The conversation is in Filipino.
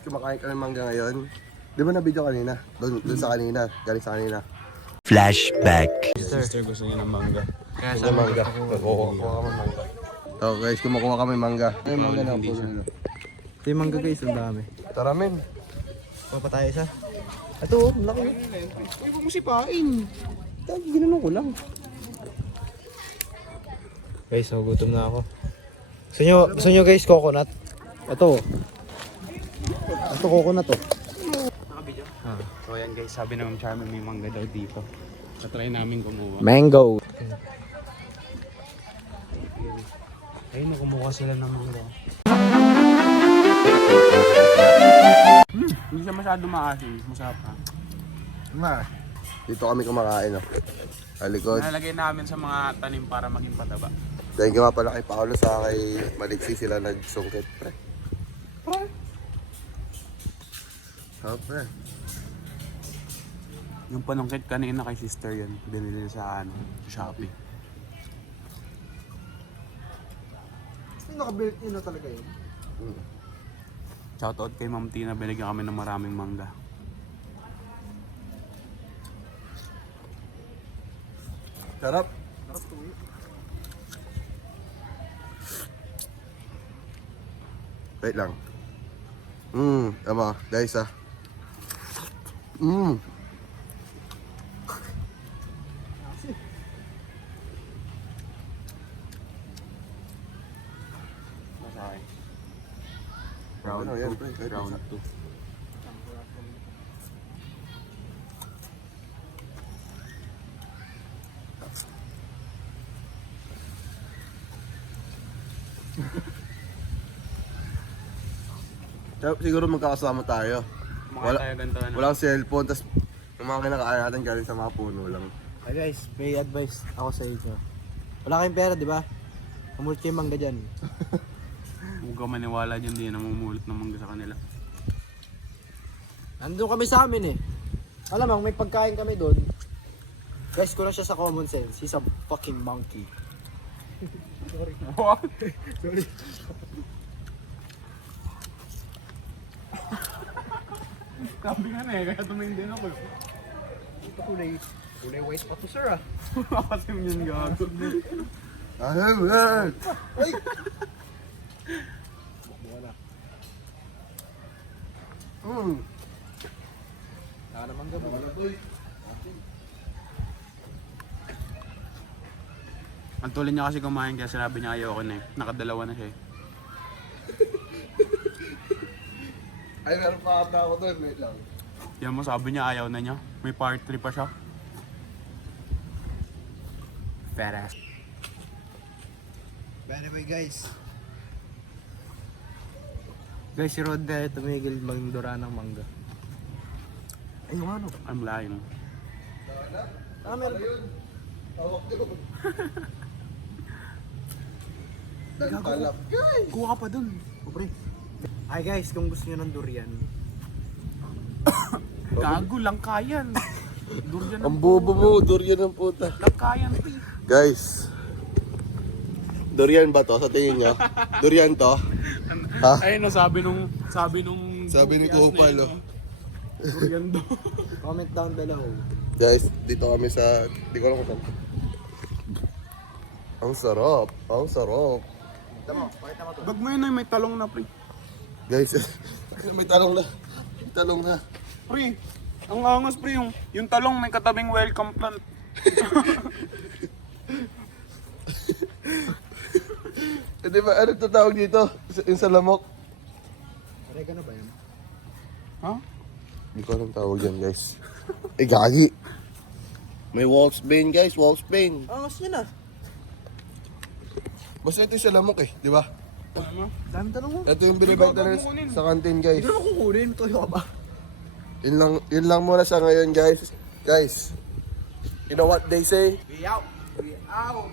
Kumakain ka ng mangga ngayon. Di ba na-video kanina? Doon sa kanina. Galing sa kanina. Flashback. Sister gusto niya ng mangga. Kaya Sa mangga. Kukuha kami mangga. So guys, kumukuha kami mangga. Ay, mangga na po. Ito yung mangga guys, ang dami. Tara men. Kuha pa tayo isa. Ito, laki. Uy, huwag mo sipain. Ginanong ko lang. Guys, nagugutom na ako. Gusto nyo guys, coconut? Ito. Ito coconut to. Nakabidyo? So ayan guys, sabi na Ma'am Charmy may mangga daw dito. Tatry namin kumuha. Mango. Ayun, kumuha sila ng mangga. Hindi siya masyado maasim. Masarap ha. Dito kami kumakain. Oh. Alikod. Nalagay namin sa mga tanim para maging pataba. Dahil nga pala kay Paolo sa kay Maliksi sila nagsungkit pre. Oh, pre. Yung panungkit kanina kay sister yan. Binili sa Shopee. Naka-built in na talaga yun. Shoutout kay Ma'am Tina, binigyan kami ng maraming mangga. Sarap. Wait lang. Tama. Guys ah. Masakay. Ano yan, pre? Round 2. Siguro magkakasama tayo. Kumakain tayo ganito ano. Walang cellphone, tas yung mga kinakain natin galing sa mga puno lang. Ay guys, may advice ako sa inyo. Wala kayong pera, di ba? Kamulot kayo mangga dyan. Huwag ka maniwala dyan, di namumulot ng mangga sa kanila. Nandun kami sa amin eh. Alam mo, may pagkain kami doon. Guys, kulang siya sa common sense. He's a fucking monkey. What? Sorry. Sabi nga na eh, kaya tumingin din ako. Ito kulay white pa to sir ah. Kasi yun gago. Ay! Wala naman gabo. Ang tuloy niya kasi kumain kaya sinabi niya ayoko na eh. Nakadalawa na siya eh. Ay, meron pa ata ako doon. Wait lang. Yan mo, sabi niya ayaw na niya. May part 3 pa siya. Fat ass. By the way guys. Guys, si Rod na tumigil magdura ng mangga. Ay, yung ano? I'm lying. Ah, meron. Hawak doon. Gago. Kuha ka pa dun. Oh, pre. Hi guys, kung gusto niyo ng durian. Gago, langkayan. Durian Ang bobo mo, durian ng puta. Langkayan. Guys. Durian ba to sa tingin nyo? Durian to? Ha? Ayun no, sabi Sabi ni Kupal, oh. Durian do. Comment down below. Guys, dito kami sa... Di ko alam kung saan. Ang sarap. Ang sarap. Tama, pakita mo to. Bag mo yun ay may talong na pre. Guys, may talong na. May talong na. Pre, ang angas pre yung talong may katabing welcome plant. Di ba, ano ito tawag dito? Yung sa lamok? Oregano ba yan? Ha? Hindi ko alam tawag yan, guys. Eh, gagi. May Wolfsbane, guys. Wolfsbane. Angas niya na. Basta ito yung sa lamok eh, di ba? Ano? Dami tanong mo. Ito yung binibenta nila sa kantin, guys. Hindi na kukunin. Toyo ka ba? Yun lang muna sa ngayon, guys. Guys, you know what they say? We out. We out.